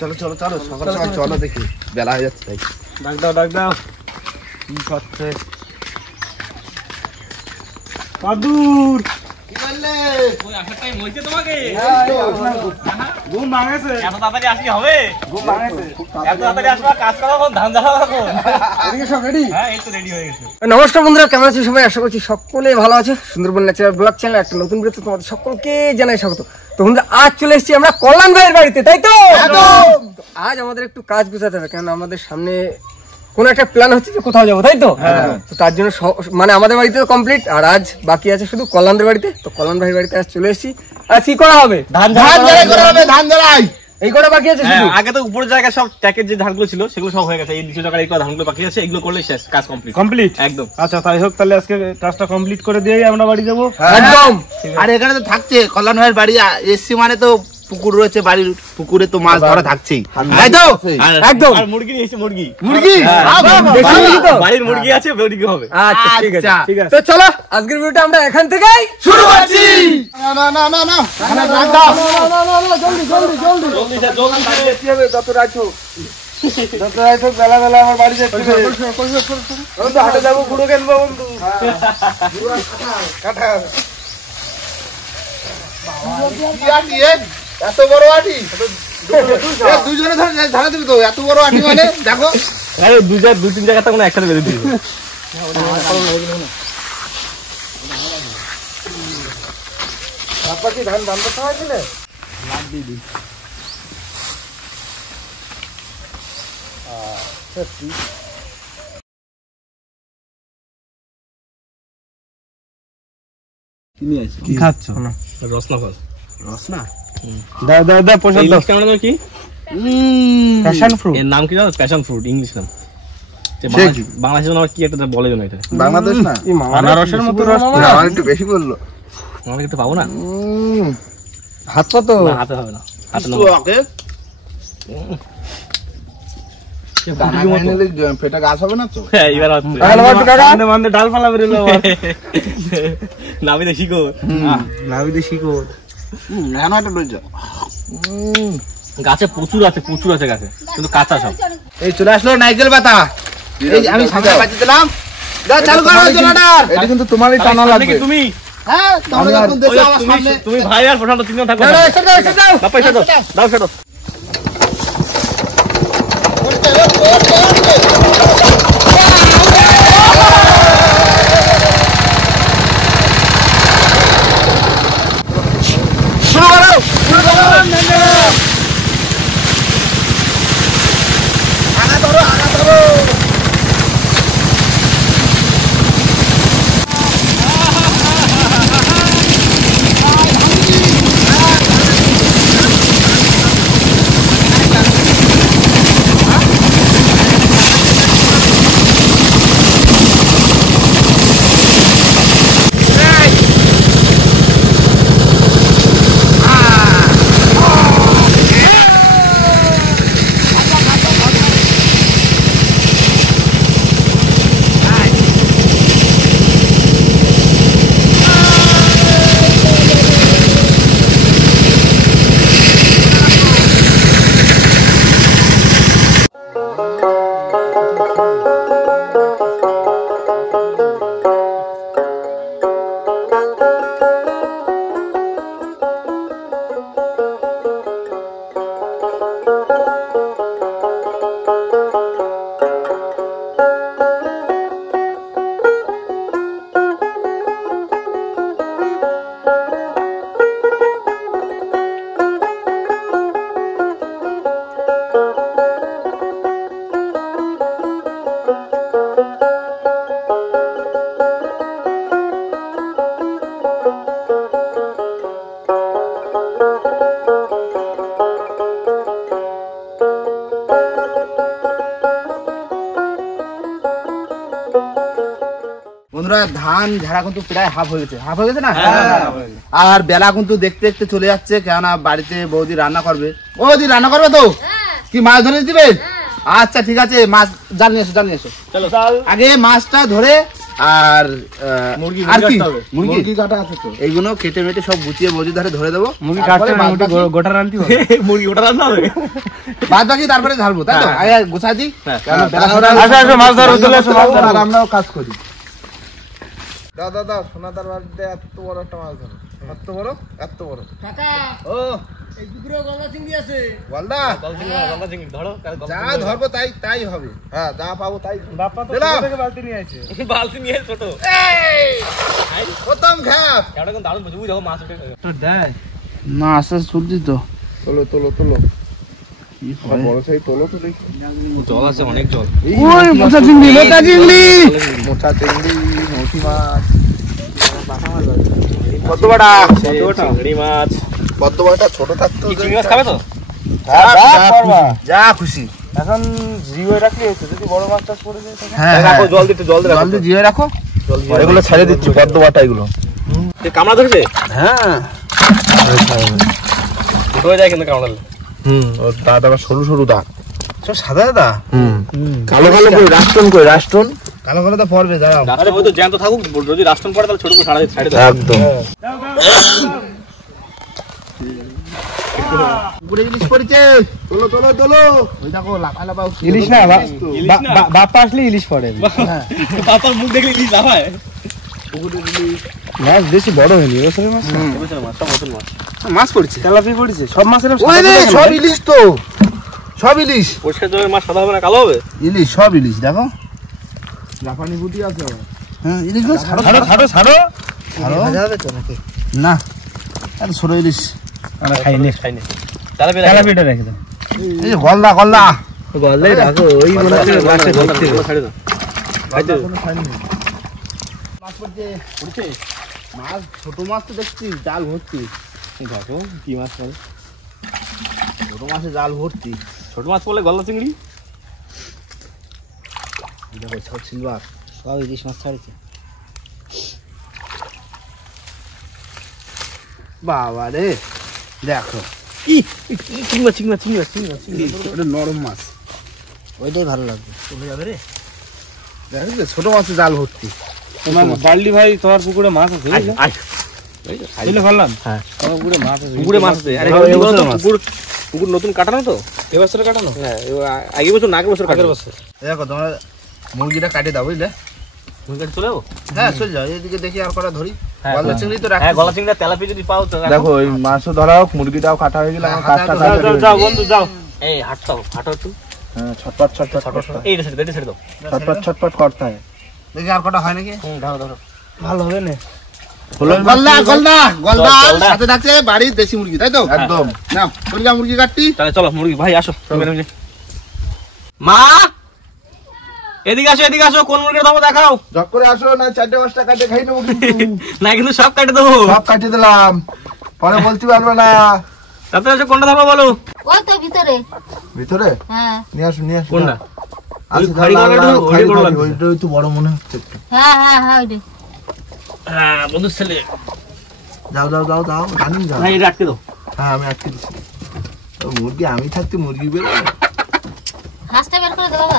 চলো চলো চলো সকাল সকাল চলো দেখি বেলা হয়ে যাচ্ছে। ডাক দাও কি করছে পাদুর? কি বললে? ওই আসার টাইম হইছে তোমাকে? ঘুম ভাঙেছে? এত তাড়াতাড়ি আসি হবে? ঘুম ভাঙেছে? এত তাড়াতাড়ি আসবা, কাজ করা কোন, ধান দেওয়া কোন? এদিকে সব রেডি? হ্যাঁ এই তো রেডি হয়ে গেছে। নমস্কার বন্ধুরা, কেমন আছো সবাই? আশা করছি সকলে ভালো আছে। সুন্দরবন ন্যাচারাল ব্লগ চ্যানেল একটা নতুন ভিডিওতে তোমাদের সকলকে জানাই স্বাগত। তো বন্ধুরা আজ চলে এসেছি আমরা কল্যাণ ভাইয়ের বাড়িতে, তাই তো? আজ আমাদের একটু কাজ গুছাতে হবে, কারণ আমাদের সামনে কোন একটা প্ল্যান হচ্ছে যে কোথাও যাবো, তাই তো? তো তার জন্য মানে আমাদের বাড়িতে তো কমপ্লিট, আর আজ বাকি আছে শুধু কল্যাণদের বাড়িতে। তো কল্যাণ ভাইয়ের বাড়িতে আজ চলে এসেছি। আর কি করা হবে? ধান ঝাড়াই করা হবে, ধান ঝাড়াই। এই কটা বাকি আছে শুধু। আগে তো উপরের জায়গায় সব ট্যাকের যে ধানগুলো ছিল সেগুলো সব হয়ে গেছে, এই নিচের জায়গায় এই কটা ধানগুলো বাকি আছে, এগুলো করলে শেষ, কাজ কমপ্লিট কমপ্লিট একদম। আচ্ছা তাই হোক, তাহলে আজকে কাজটা কমপ্লিট করে দিয়েই আমরা বাড়ি যাবো। একদম। আর এখানে তো থাকছে কল্যাণ ভাইয়ের বাড়ি এসছি মানে তো পুকুর রয়েছে, বাড়ির পুকুরে তো মাছ ধরা থাকছেই, তাই তো? একদম। আর মুরগি নিয়েছি, মুরগি দেশি মুরগি তো? বাড়ির মুরগি আছে, মুরগি হবে। আচ্ছা ঠিক আছে ঠিক আছে। তো চলো আজকের ভিডিওটা আমরা এখান থেকেই শুরু করছি। না না না না এখানে রাখ দাও। জলদি জলদি জলদি জলদি স্যার, জলদি স্যার। যেতে হবে, যত রাত হোক বেলা বেলা আমার বাড়ি যেতে হবে। আমি তো হাটে যাবো, গুঁড়ো কিনবো বন্ধু। কাঁঠাল কি আটি এত বড় আটি? দুজনে ধারা দিবি তো, এত বড় আটি মানে দেখো। আরে দুই তিন জায়গা তো কোনো একসাথে বেঁধে দিবি। বাপ্পা কি ধান ধান করতে হয়েছিলে? কি খাচ্ছ? রসনা ফল। রসনা দাও দাও দাও, প্রসাদ দাও। ইংলিশ কেমন নাম কি? Passion fruit. এর নাম কি জানো? প্যাশন ফ্রুট, ইংলিশ নাম। বাংলাদেশের নাম কি একটা বলে জানো এটা? বাংলাদেশ না, আনারসের মতো রস। আমার একটু বেশি বললো। আমাকে একটু পাবো না? হাত পা তো না, হাতে হবে না, হাতে নেবো। পেটা গাছ হবে না তো? হ্যাঁ, এবার হচ্ছে। ডালপালা বেরোলো। নামি তো শিখো। নাবিতে শিখো। এখন একটা লজ্জা। গাছে প্রচুর আছে, প্রচুর আছে গাছে, কিন্তু কাঁচা সব। এই চলে আসলো নাইকেল পাতা। এই আমি সামনে বাজি দিলাম। দাও চালু করো জোনাটার। এটা কিন্তু তোমারই টানা লাগবে। তুমি হ্যাঁ, তোমরা যখন দেশে আমার সামনে। তুমি ভাই আর প্রশান্ত তিনজন থাকবে। দাও এসে দাও এসে দাও। বাপ্পা এসে দাও, দাও এসে দাও। শুরু করো শুরু করো। আগা ধরো আগা ধরো। বন্ধুরা ধান ঝাড়া কিন্তু প্রায় হাফ হয়ে গেছে না? আর বেলা কিন্তু দেখতে দেখতে চলে যাচ্ছে, কেননা বাড়িতে বৌদি রান্না করবে। বৌদি রান্না করবে তো? কি মাছ ধরে দিবে? আচ্ছা ঠিক আছে, মাছ জাল নিয়ে এসো। চলো আগে মাছটা ধরে আর মুরগি আর কি কাটতে হবে। মুরগি কাটা আছে তো, এইগুলো কেটে মেটে সব গুছিয়ে বজি ধারে ধরে দেবো। মুরগি কাটতে হবে, মুরগি গোটা রান্তি হবে। মুরগি ওটা রান্না হবে। বাদ বাকি তারপরে ঝাড়বো, তাই তো? আগে গুছা দিই। হ্যাঁ। কারণ বেলা আসো আসো মাছ ধরো, চলে আসো মাছ ধরো। আর আমরাও কাজ করি। দাদা সোনাদার বাড়িতে এত বড় একটা মাছ ধরো, এত বড় এত বড়। কাকা ও এই পুকুরে গলদা চিংড়ি আছে। বলদা গলদা চিংড়ি ধরো, যা ধরবো তাই তাই হবে। হ্যাঁ যা পাবো তাই। বাপ্পা তো দিলাম। ছোট থেকে বালতি নিয়ে আসে। বালতি নিয়ে ছোট। প্রথম খাপ এটা কোন দারুণ বুঝবো যখন মাছ উঠে। তো দেয় না আস্তে শুনছি তো। তোলো তোলো তোলো, বড় সাই তোলো তো দেখি। জল আছে, অনেক জল। ওই মোটা চিংড়ি, মোটা চিংড়ি। মোটা চিংড়ি, মৌসি মাছ। কত বড়? চিংড়ি মাছ। বদ্ধ বড়টা ছোট থাকতো। কি চিংড়ি মাছ খাবে তো? যা খুশি। এখন জিও রাখলে হতো, যদি বড় মাছ চাষ করে যায় তখন। হ্যাঁ রাখো, জল দিতে জল দিয়ে জল দিয়ে জিয়ে রাখো। এগুলো ছেড়ে দিচ্ছি, বদ্ধ বড়টা এগুলো। কামড়া ধরেছে? হ্যাঁ ছোট হয়ে যায় কিন্তু কামড়ালে। ওর দাঁত আবার সরু সরু দাঁত। সব সাদা সাদা। কালো কালো করে রাষ্ট্রন করে রাষ্ট্রন। কালো কালো তো পড়বে, দাঁড়াও। রাস্তা হয়তো জ্যান্ত থাকুক, যদি রাস্টন পড়ে তাহলে ছোট করে ছাড়ে দাও। একদম। পুকুরে ইলিশ পড়েছে। তোলো তোলো তোলো। ওই দেখো লাফা লাফা উঠছে। ইলিশ না, বাপ্পা আসলে ইলিশ পড়ে। পাতার মুখ দেখলে ইলিশ লাফায়। মাছ বেশি বড় হয়নি এবছরের মাছ। এবছর মাছ, সব বছর মাছ। মাছ পড়ছে। তেলাপি পড়েছে সব মাছের। ওই রে সব ইলিশ তো, সব ইলিশ। পরিষ্কার জলের মাছ সাদা হবে না কালো হবে? ইলিশ সব ইলিশ দেখো। জাপানি বুটি আছে আবার। হ্যাঁ ইলিশ গুলো ছাড়ো ছাড়ো ছাড়ো ছাড়ো। ছাড়ো। ভাজা হবে তো নাকি? না এত ছোট ইলিশ। আমরা খাইনি। খাইনি। তেলাপি তেলাপিটা রেখে দাও। এই যে গলদা গলদা। গলদাই রাখো, ওই মনে হচ্ছে মাছে ধরতে। ছাড়ে দাও। খাইতে দাও। মাছ পড়ছে। পড়ছে মাছ, ছোট মাছ তো দেখছি জাল ভর্তি। দেখো কি মাছ পড়ে। ছোট মাছে জাল ভর্তি। ছোট মাছ পড়লে গলদা চিংড়ি। দেখো সব সিলভার। সব ইলিশ মাছ ছাড়ছে। বাবা রে দেখো চিংড়া চিংড়া চিংড়া চিংড়া চিংড়ি। এটা নরম মাছ। ওইটাই ভালো লাগবে। চলে যাবে রে। দেখো যে ছোট মাছে জাল ভর্তি। তোমার বার্লি ভাই, তোমার পুকুরে মাছ আছে? আয়। বুঝলে পারলাম। হ্যাঁ। তোমার পুকুরে মাছ আছে। পুকুরে মাছ আছে। আরে এই বছরের মাছ। পুকুর নতুন কাটানো তো? এবছরে কাটানো? হ্যাঁ, আগের বছর না, আগের বছর আগের কাটানো। বছর। দেখো তোমরা মুরগিটা কাটে দাও বুঝলে। মুরগিটা চলে যাবো? হ্যাঁ চলে যাও, এদিকে দেখি আর কটা ধরি। হ্যাঁ, গলদা চিংড়ি তো হ্যাঁ, রাখছি। গলা চিংড়া তেলাপি যদি পাও তো রাখো। দেখো ওই মাছও ধরা হোক, মুরগিটাও কাটা হয়ে গেলে আমার কাজটা যাও, তাড়াতাড়ি হয়ে যাও যাবে। বন্ধু যাও। এই হাঁটতো একটু। হ্যাঁ, ছটপট ছটপট ছটপট এই ছেড়ে দাও। ছটপট ছটপট করতে হয়। দেখি আর কটা হয় নাকি। ধরো ধরো। ভালো হবে না? গলদা গলদা গলদা গলদা। সাথে থাকছে বাড়ির দেশি মুরগি, তাই তো? একদম। নাও গলদা মুরগি কাটতি। তাহলে চলো মুরগি ভাই আসো। মা এদিকে আসো, এদিকে আসো, কোন মুরগির দাম দেখাও। ঝক করে আসো, না 4-5টা কাটে খাই নেবো কিন্তু। না কিন্তু সব কাটে দেবো। সব কাটিয়ে দিলাম, পরে বলতে পারবে না। তাতে আসো, কোনটা ধরবো বলো। ওই তো ভিতরে। ভিতরে হ্যাঁ নিয়ে আসো নিয়ে আসো। কোনটা? আচ্ছা, ওই খাড়ি লাল, গলাটা লাল, ওই খাড়ি বড় খাড়ি, লাগছে। ওইটাই তো বড় মনে হচ্ছে একটু। হ্যাঁ হ্যাঁ হ্যাঁ ওইটাই। হ্যাঁ বন্ধুর ছেলে। যাও যাও যাও যাও, রানিং যাও। ভাই এটা আটকে দাও। হ্যাঁ আমি আটকে দিচ্ছি। ও, মুরগি আমি থাকতে মুরগি বেরো। হাঁসটা বের করে দে বাবা।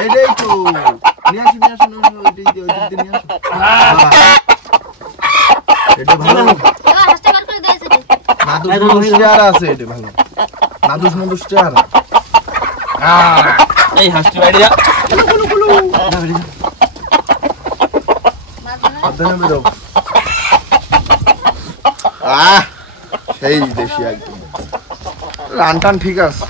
এইটাই তো নিয়ে আসো নিয়ে আসো নিয়ে আসো, ওইটাই দিয়ে, ওই দিক দিয়ে নিয়ে আসো। এটা ভালো। এবার হাঁসটা বের করে দিয়েছে। নাদুস নাদুস চেহারা আছে, এটা ভালো। নাদুস নাদুস চেহারা। এই হাঁসটি বাইরে যা। সাবধানে বেরো। সেই দেশি একদম। রান টান ঠিক আছে।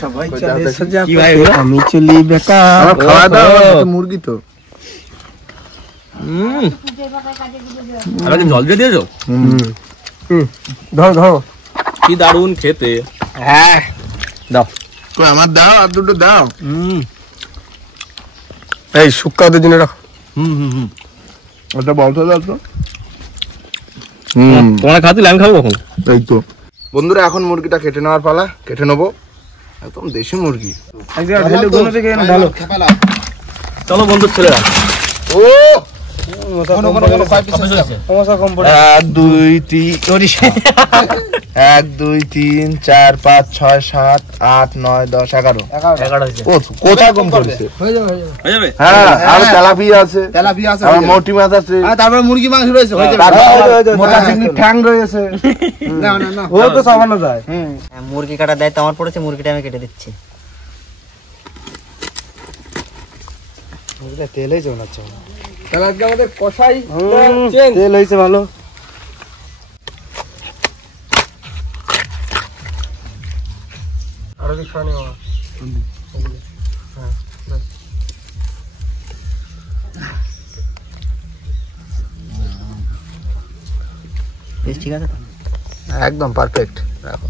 সবাই কই চলে যাও এসো দেখি। যা। কি ভাই ওরা? আমি চলি বেকা। আমার খাওয়া দাওয়া আমার তো মুরগি তো। আমাকে জল দিয়ে দিয়েছো? ধরো ধরো। কি দারুণ খেতে। হ্যাঁ দাও। কই আমার দাও, আর দুটো দাও। এই শুক্কা ওদের জন্য রাখো। ওটা বলতে দাও তো। তোমরা খাতে আমি খাবো কখন? এই তো বন্ধুরা, এখন মুরগিটা কেটে নেওয়ার পালা। কেটে নেবো, একদম দেশি মুরগি। একবার ঢেলে গুলো থেকে এনে ঢালো। খেপালা। চলো বন্ধুর ছেলেরা। ও সমস্যা কম পড়ে 1 2 3 1 2 3 4 5 6 7 8 9 10 11 11 হয়েছে কোথায় কম পড়ছে? হয়ে যাবে হয়ে যাবে হ্যাঁ আর তেলাপিয়া আছে, তেলাপিয়া আছে, আর মোটি মাছ আছে, আর তারপর মুরগি মাংস রয়েছে, হয়ে যাবে। মোটা চিংড়ির ঠ্যাং রয়েছে। না না না, ও তো সামান্য যায়। মুরগি কাটা দায়িত্ব আমার পড়েছে, মুরগিটা আমি কেটে দিচ্ছি। তেলই যাবে না, তাহলে আজকে আমাদের কষাই তেল হয়েছে ভালো। আরো কিছু খাওয়া নেই ঠিক আছে, একদম পারফেক্ট। রাখো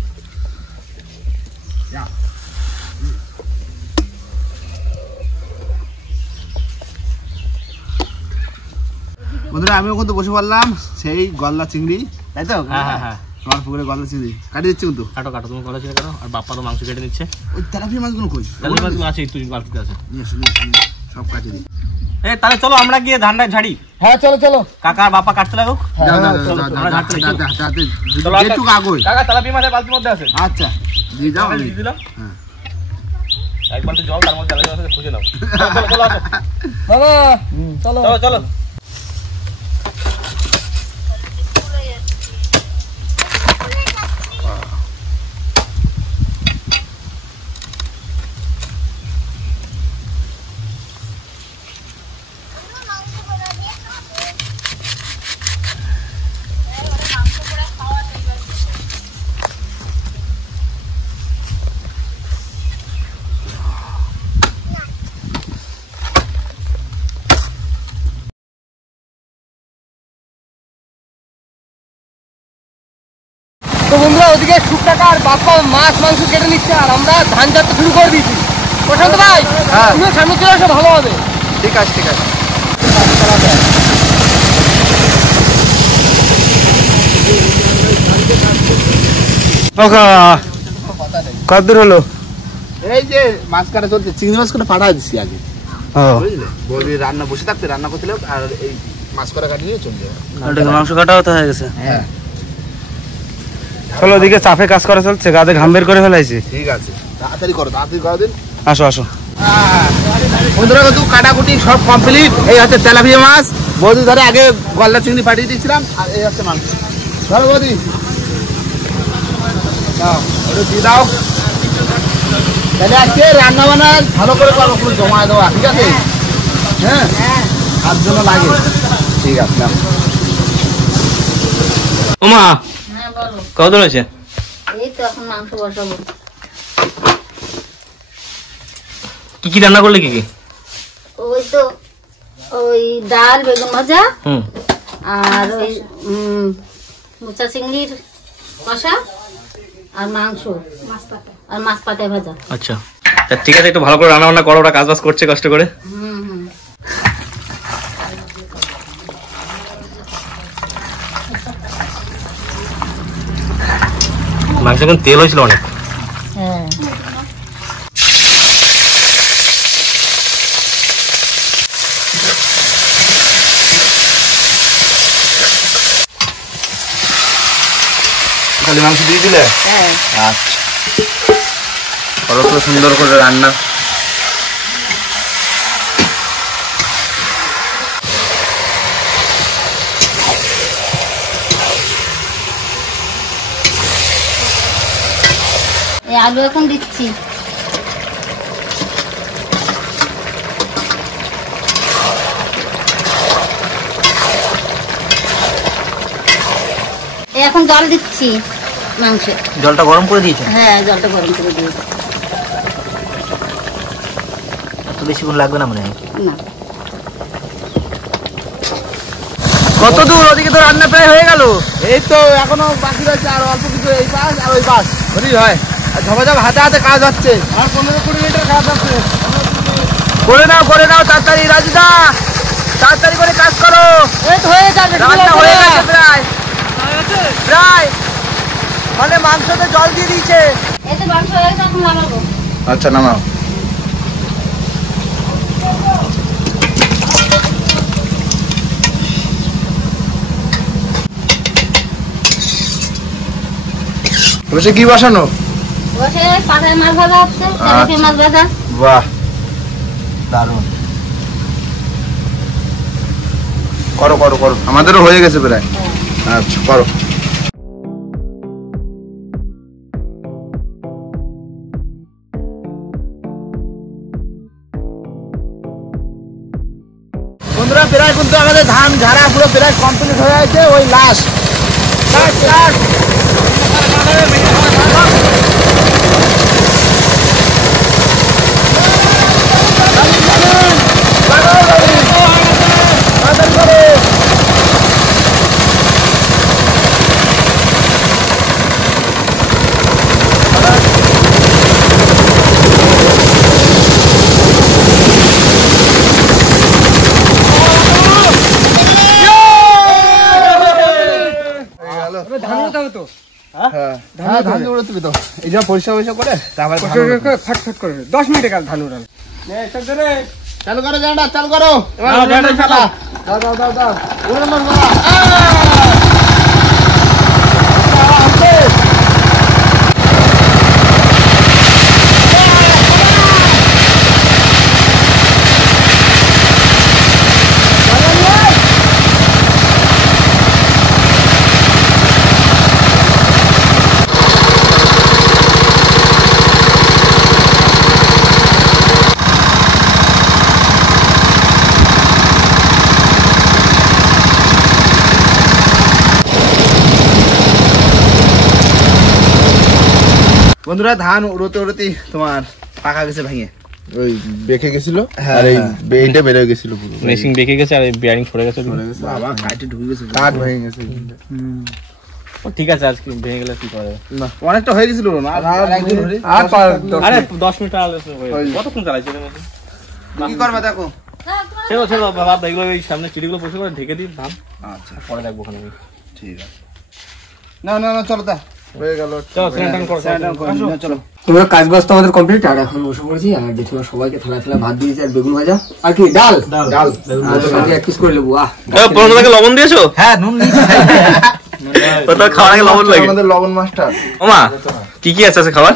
বন্ধুরা, আমিও কিন্তু বসে পড়লাম সেই গলদা চিংড়ি, তাই তো? হ্যাঁ তোমার পুকুরে গলদা চিংড়ি কাটিয়ে দিচ্ছি কিন্তু। কাটো কাটো, তুমি গলা ছিল কাটো, আর বাপ্পা তো মাংস কেটে নিচ্ছে। ওই তেলাপিয়া মাছগুলো কই? তেলাপিয়া মাছগুলো আছে, তুই বালতিতে আছে। নিয়ে এসো, সব কাটিয়ে দিই। তাহলে চলো আমরা গিয়ে ধানটা ঝাড়ি। হ্যাঁ চলো চলো, কাকা আর বাপ্পা কাটতে লাগো। যেটুকু আগে কাকা তেলাপিয়া মাছের বালতির মধ্যে আছে। আচ্ছা দিয়ে যাও। দিয়ে দিলাম। হ্যাঁ এক বালতি জল, তার মধ্যে তেলাপিয়া মাছ খুঁজে নাও। চলো চলো আসো বাবা, চলো চলো চলো। তো বন্ধুরা, ওদিকে শুকটাকা আর বাপ্পা মাছ মাংস কেটে নিচ্ছে, আর আমরা ধান চাষতে শুরু করে দিয়েছি। প্রশান্ত ভাই, তুমিও সামনে চলে আসো, ভালো হবে। ঠিক আছে ঠিক আছে। কতদূর হলো? এই যে মাছ কাটা চলছে, চিংড়ি মাছ করে পাঠা দিচ্ছি আগে, বুঝলে? বৌদি রান্না বসে থাকতে রান্না করতে লাগবে, আর এই মাছ করা কাটিয়ে চলে যাবে। মাংস কাটাও তো হয়ে গেছে। হ্যাঁ চলো, ওদিকে চাপে কাজ করা চলছে, গাতে ঘাম বের করে ফেলাইছি। ঠিক আছে, তাড়াতাড়ি করো দিন। আসো আসো। বন্ধুরা, কিন্তু কাটাকুটি সব কমপ্লিট। এই হচ্ছে তেলাপিয়া মাছ, বৌদি ধরে আগে গলদা চিংড়ি পাঠিয়ে দিয়েছিলাম, আর এই হচ্ছে মাংস। ধরো বৌদি, ওটা দিয়ে দাও। তাহলে আজকে রান্না বান্না ভালো করে করবো, পুরো জমা দেওয়া, ঠিক আছে? হ্যাঁ, তার জন্য লাগে। ঠিক আছে। ওমা হ্যাঁ বলো। কত রয়েছে? এই তো এখন মাংস বসাবো। কি কি রান্না করলে? কি কি? ওই তো ওই ডাল, বেগুন ভাজা, হুম, আর ওই মোচা চিংড়ির কষা, আর মাংস, আর মাছ পাতায় ভাজা। আচ্ছা ঠিক আছে, একটু ভালো করে রান্না বান্না করো, ওরা কাজ বাজ করছে কষ্ট করে। হুম। মাংস এখন তেল হয়েছিল অনেক। হ্যাঁ খালি মাংস দিয়ে দিলে? হ্যাঁ। আচ্ছা, ভালো করে সুন্দর করে রান্না। এই আলু এখন দিচ্ছি। এখন জল দিচ্ছি মাংসে। জলটা গরম করে দিয়েছে? হ্যাঁ, জলটা গরম করে দিয়েছি। এত বেশিক্ষণ লাগবে না মনে হয়। না, কত দূর? ওদিকে তো রান্না প্রায় হয়ে গেল। এই তো এখনো বাকি রয়েছে, আর অল্প কিছু, এই পাশ আর ওই পাশ হলেই হয়। আর ঝপাঝপ হাতে হাতে কাজ হচ্ছে। আর 15-20 মিনিটের কাজ আছে। করে নাও তাড়াতাড়ি, রাজুদা তাড়াতাড়ি করে কাজ করো। এই তো হয়ে যাবে, রান্না হয়ে গেছে প্রায়। মানে মাংসতে জল দিয়ে দিয়েছে। এই তো মাংস হয়ে গেছে, এখন নামাবো। আচ্ছা, নামাও। বসে কি বসানো? বসে পাতায় মাছ ভাজা হচ্ছে, তেলাপিয়া মাছ ভাজা। বাহ, দারুণ। করো করো করো, আমাদেরও হয়ে গেছে প্রায়। আচ্ছা করো। বন্ধুরা প্রায় কিন্তু আমাদের ধান ঝাড়া পুরো প্রায় কমপ্লিট হয়ে আছে, ওই লাস্ট ধান উড়ে তুলি তো এই যা পরিষ্কার করে তারপরে ফটফট করে 10 মিনিটে কাল ধান উড়াল। চালু করো জানটা, চালু করো। এবার দাও দাও দাও দাও উড়ে মার বন্ধুরা ধান উড়তে উড়তে তোমার পাকা গেছে ভেঙে, ওই বেঁকে গেছিল আর এই বেইটা বের হয়ে গেছিল পুরো। মেশিন বেঁকে গেছে আর বিয়ারিং সরে গেছে। বাবা কাটে ঢুকে গেছে, কাঠ ভেঙে গেছে। ঠিক আছে, আজকে ভেঙে গেলে কি করে? না অনেকটা হয়ে গেছিল না, আর একদিন হলে আর আরে 10 মিনিট আলো কতক্ষণ চালাইছে রে? কি করবে দেখো। ছেড়ো ছেড়ো বাবা, এগুলো ওই সামনে চিড়িগুলো বসে করে ঢেকে দিই ধান। আচ্ছা পরে দেখবো ওখানে। ঠিক আছে, না না না চলো তা হয়ে গেল। চলো স্যান্ডাউন করো, স্যান্ডাউন করে নিও, চলো। তোমরা কাজ বাজ তো আমাদের কমপ্লিট, আর এখন বসে পড়েছি। আর জেঠিমা সবাইকে থালা থালা ভাত দিয়েছে আর বেগুন ভাজা আর কি ডাল ডাল এক পিস করে নেবো। পনেরোটাকে লবণ দিয়েছো? হ্যাঁ নুন ওটা খাওয়ার আগে লবণ লাগে। আমাদের লবণ মাস্টার। ওমা কি কি আছে খাবার?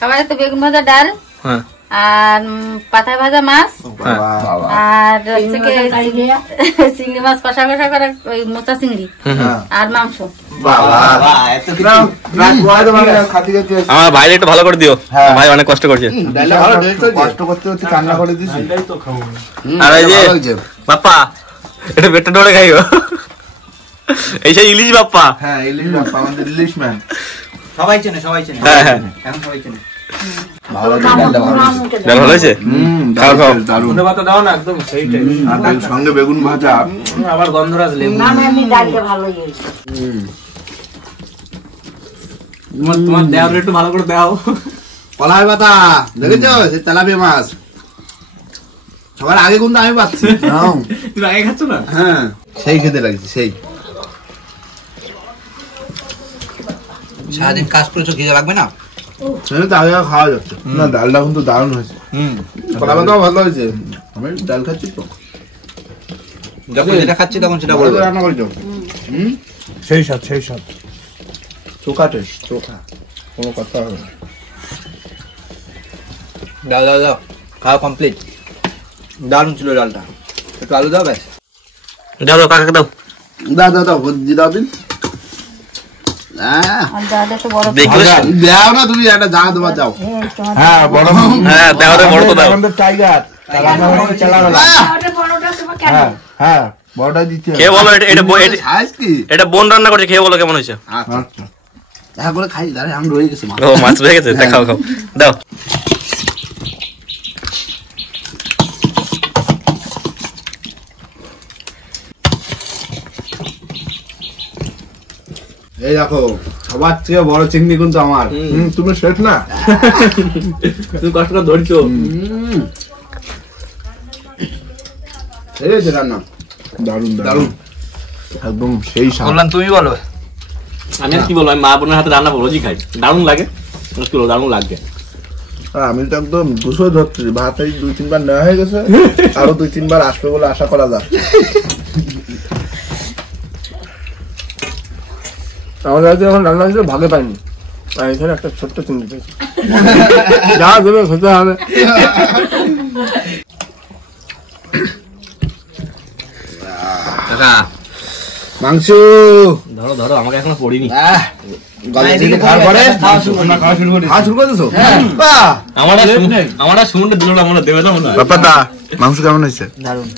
খাবারে তো বেগুন ভাজা, ডাল হ্যাঁ আর পাতায় ভাজা মাছ, বাবা আর হচ্ছে কি চিংড়ি মাছ কষা কষা করে, ওই মোচা চিংড়ি আর মাংস। বাবা এত কিছু রাত বয় তো মানে খাতি খাতি। আমার ভাইরে একটু ভালো করে দিও, ভাই অনেক কষ্ট করছে। ডালটা ভালো টেস্ট হয়েছে, কষ্ট করতে করতে কান্না করে দিছি। আর এই যে বাপ্পা এটা পেটটা ডলে খাইও, এই সেই ইলিশ বাপ্পা। হ্যাঁ ইলিশ বাপ্পা, আমাদের ইলিশ ম্যান। সবাই চেনে সবাই চেনে, হ্যাঁ হ্যাঁ এখন সবাই চেনে। ভালো ডালটা ভালো হয়েছে। ডাল ভালো হয়েছে? খাও খাও দারুণ। দাও না একদম সেইটাই। আর তার সঙ্গে বেগুন ভাজা। আবার গন্ধরাজ লেবু। আমি ডালটা ভালোই হয়েছে। তোমার দেওয়ার একটু ভালো করে দাও। কলাই পাতা দেখেছো, সেই তেলাপিয়া মাছ সবার আগে কিন্তু আমি পাচ্ছি। তুমি আগে খাচ্ছ না? হ্যাঁ সেই খেতে লাগছে, সেই সারাদিন কাজ করেছো, খিদে লাগবে না? সেই তো আগে খাওয়া যাচ্ছে। না ডালটা কিন্তু দারুণ হয়েছে। কলাই পাতাও ভালো হয়েছে, আমি ডাল খাচ্ছি তো। যখন যেটা খাচ্ছি তখন সেটা ভালো বলবো। করে রান্না করেছো। সেই স্বাদ সেই স্বাদ। চোখা টেস্ট, চোখা, কোনো কথা হবে না। দাও দাও দাও, খাওয়া কমপ্লিট। দারুণ ছিল ডালটা, একটু আলু দাও ব্যাস। দাও দাও কাকাকে দাও। দাও দাও দাও দাও দিন। আর ডালটা তো বড়। দেখলে দাও না তুমি, একটা যা তোমার যাও। হ্যাঁ বড়। হ্যাঁ দেওয়ারে বড় তো দাও। আমাদের টাইগার চালানো হচ্ছে, চালানো। হ্যাঁ হ্যাঁ বড়টা দিতে হবে। খেয়ে বলো এটা সাইজ কি? এটা বোন রান্না করছে, খেয়ে বলো কেমন হয়েছে। আচ্ছা দেখা করে খাই, দাঁড়ায় আমি রয়ে গেছি মাছ। ও মাছ রয়ে গেছে, খাও খাও দাও। এই দেখো সবার থেকে বড় চিংড়ি কিন্তু আমার। তুমি শেফ না? তুমি কষ্ট করে ধরছো। এই যে রান্না দারুণ দারুণ দারুণ একদম সেই স্বাদ। বললাম তুমি বলো। আমি আর কি বলবো, আমি মা বোনের হাতে রান্না রোজই খাই, দারুণ লাগে। দারুণ লাগবে। আমি তো একদম দুশো ধরছি, ভাত এই 2-3 বার নেওয়া হয়ে গেছে, আরো 2-3 বার আসবে বলে আশা করা যায়। আমাদের কাছে এখন রান্না হয়েছে ভাগে পাইনি, আর এখানে একটা ছোট্ট চিংড়ি পেয়েছি। যা দেবে খেতে হবে। কাকা মাংস ধরো ধরো, আমাকে এখনো পড়িনি। খাওয়ার পরে খাওয়া শুরু করে দিছো? বাহ! আমার সমুদ্র দিল না, আমরা দেবে না মনে হয়। বাপ্পা দা মাংস কেমন হয়েছে? দারুন,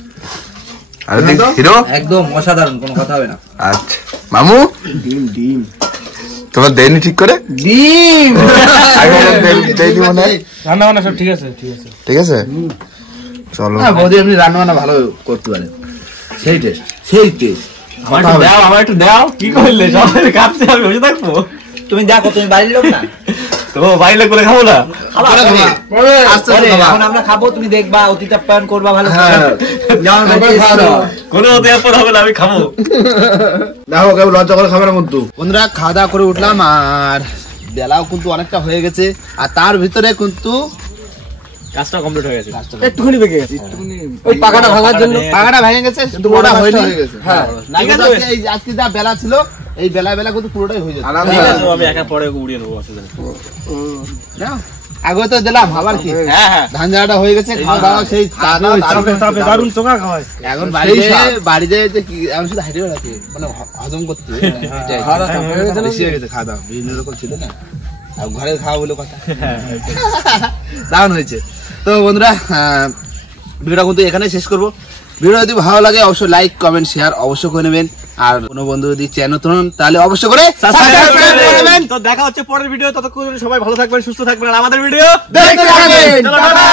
আরে দেখ হিরো। একদম অসাধারণ, কোনো কথা হবে না। আচ্ছা মামু ডিম তোমার দেয়নি ঠিক করে? ডিম দেয়নি মনে হয়। রান্না বান্না সব ঠিক আছে, ঠিক আছে। ঠিক আছে চলো। হ্যাঁ, বৌদি এমনি রান্না বান্না ভালো করতে পারে। সেই টেস্ট, সেই টেস্ট। আমার একটু দাও, আমার একটু দাও। কি করলে সবাই কাঁপতে হবে, বসে থাকবো? তুমি দেখো, তুমি বাড়ির লোক না? তো বাইরে করে খাবো না? আস্তে পরে, আস্তে খাবা। এখন আমরা খাবো, তুমি দেখবা, অতিথি আপ্যায়ন করবা ভালো করে। হ্যাঁ। যেমন বাড়িতে এসছো। কোনো অধ্যাপন হবে না, আমি খাবো। দেখো কেউ লজ্জা করে খাবে না কিন্তু। বন্ধুরা খাওয়া দাওয়া করে উঠলাম, আর বেলাও কিন্তু অনেকটা হয়ে গেছে, আর তার ভিতরে কিন্তু কাজটা কমপ্লিট হয়ে গেছে। একটুখানি বেঁকে গেছে, ওই পাকাটা ভাঙার জন্য। পাখাটা ভেঙে গেছে, কিন্তু পুরোটা হয়নি। হ্যাঁ না কিন্তু আজকে যা বেলা ছিল, এই বেলা কিন্তু পুরোটাই হয়ে যেত। ঠিক আছে, আমি একা পরে উড়িয়ে নেবো, অসুবিধা নেই। আগে তো দিলাম, আবার কি হ্যাঁ হ্যাঁ, ধান ঝাড়াটা হয়ে গেছে, খাওয়া দাওয়া সেই দারুণ চোখা খাওয়াই। এখন বাড়িতে যে কি এখন শুধু হাইটে বেড়াচ্ছে, মানে হজম করতে এটাই। বেশি হয়ে গেছে খাওয়া দাওয়া, বিভিন্ন রকম ছিল না, আর ঘরে খাওয়া বলে কথা। দারুণ হয়েছে। তো বন্ধুরা ভিডিওটা কিন্তু এখানে শেষ করবো। ভিডিও যদি ভালো লাগে অবশ্যই লাইক কমেন্ট শেয়ার অবশ্যই করে নেবেন, আর কোনো বন্ধু যদি চ্যানেল নতুন তাহলে অবশ্যই করে সাবস্ক্রাইব করে নেবেন। তো দেখা হচ্ছে পরের ভিডিও, ততক্ষণ সবাই ভালো থাকবেন, সুস্থ থাকবেন, আর আমাদের ভিডিও দেখতে থাকবেন। চলো, টাটা।